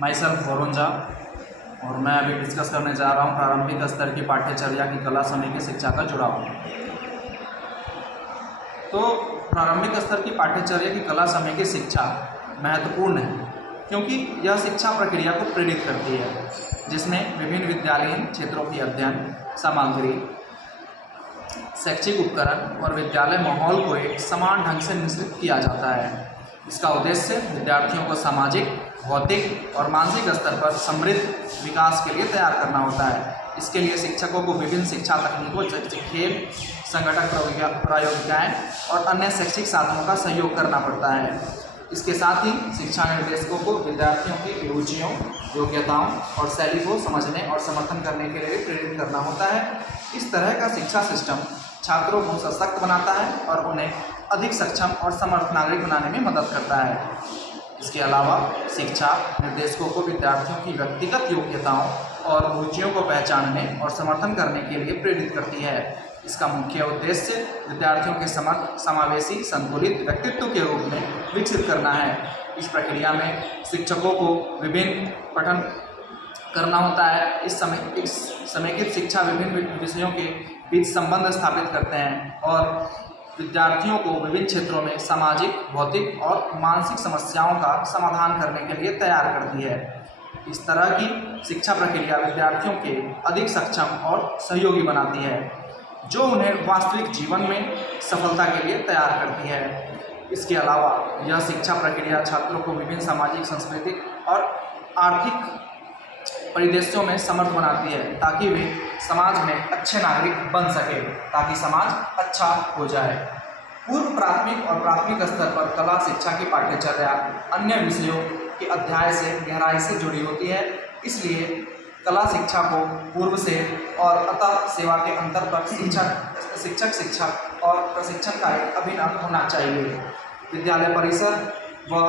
My self Varun Jha और मैं अभी डिस्कस करने जा रहा हूँ प्रारंभिक स्तर की पाठ्यचर्या की कला समय की शिक्षा का जुड़ाव। तो प्रारंभिक स्तर की पाठ्यचर्या की कला समय की शिक्षा महत्वपूर्ण है क्योंकि यह शिक्षा प्रक्रिया को प्रेरित करती है, जिसमें विभिन्न विद्यालयीन क्षेत्रों की अध्ययन सामग्री, शैक्षिक उपकरण और विद्यालय माहौल को एक समान ढंग से मिश्रित किया जाता है। इसका उद्देश्य विद्यार्थियों को सामाजिक, भौतिक और मानसिक स्तर पर समृद्ध विकास के लिए तैयार करना होता है। इसके लिए शिक्षकों को विभिन्न शिक्षा तकनीकों जैसे खेल, संगठक प्रायोगिकाएँ और अन्य शैक्षिक साधनों का सहयोग करना पड़ता है। इसके साथ ही शिक्षा निर्देशकों को विद्यार्थियों की रुचियों, योग्यताओं और शैली को समझने और समर्थन करने के लिए प्रेरित करना होता है। इस तरह का शिक्षा सिस्टम छात्रों को सशक्त बनाता है और उन्हें अधिक सक्षम और समर्थ नागरिक बनाने में मदद करता है। इसके अलावा शिक्षा निर्देशकों को विद्यार्थियों की व्यक्तिगत योग्यताओं और रुचियों को पहचानने और समर्थन करने के लिए प्रेरित करती है। इसका मुख्य उद्देश्य विद्यार्थियों के समर्थ, समावेशी, संतुलित व्यक्तित्व के रूप में विकसित करना है। इस प्रक्रिया में शिक्षकों को विभिन्न पठन करना होता है। इस समेकित शिक्षा विभिन्न विषयों के बीच संबंध स्थापित करते हैं और विद्यार्थियों को विभिन्न क्षेत्रों में सामाजिक, भौतिक और मानसिक समस्याओं का समाधान करने के लिए तैयार करती है। इस तरह की शिक्षा प्रक्रिया विद्यार्थियों के अधिक सक्षम और सहयोगी बनाती है, जो उन्हें वास्तविक जीवन में सफलता के लिए तैयार करती है। इसके अलावा यह शिक्षा प्रक्रिया छात्रों को विभिन्न सामाजिक, सांस्कृतिक और आर्थिक परिदृश्यों में समर्थ बनाती है ताकि वे समाज में अच्छे नागरिक बन सके, ताकि समाज अच्छा हो जाए। पूर्व प्राथमिक और प्राथमिक स्तर पर कला शिक्षा की पाठ्यचर्या अन्य विषयों के अध्याय से गहराई से जुड़ी होती है। इसलिए कला शिक्षा को पूर्व से और अतः सेवा के अंतर पर शिक्षक और प्रशिक्षण का एक अभिनव होना चाहिए। विद्यालय परिसर व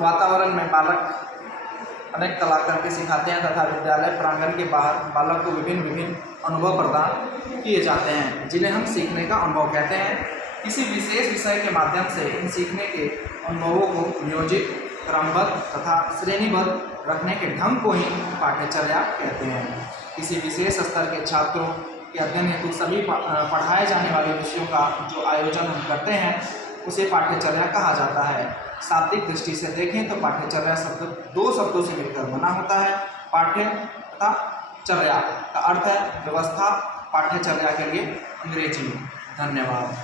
वातावरण में बालक अनेक कला करके सिखाते हैं तथा विद्यालय प्रांगण के बाहर बालक को विभिन्न अनुभव प्रदान किए जाते हैं, जिन्हें हम सीखने का अनुभव कहते हैं। किसी विशेष विषय के माध्यम से इन सीखने के अनुभवों को नियोजित, क्रमबद्ध तथा श्रेणीबद्ध रखने के ढंग को ही पाठ्यचर्या कहते हैं। किसी विशेष स्तर के छात्रों के अध्ययन हेतु सभी पढ़ाए जाने वाले विषयों का जो आयोजन हम करते हैं उसे पाठ्यचर्या कहा जाता है। शाब्दिक दृष्टि से देखें तो पाठ्यचर्या शब्द दो शब्दों से मिलकर बना होता है। पाठ्य तथा चर्या का अर्थ है व्यवस्था, पाठ्यचर्या के लिए अंग्रेजी। धन्यवाद।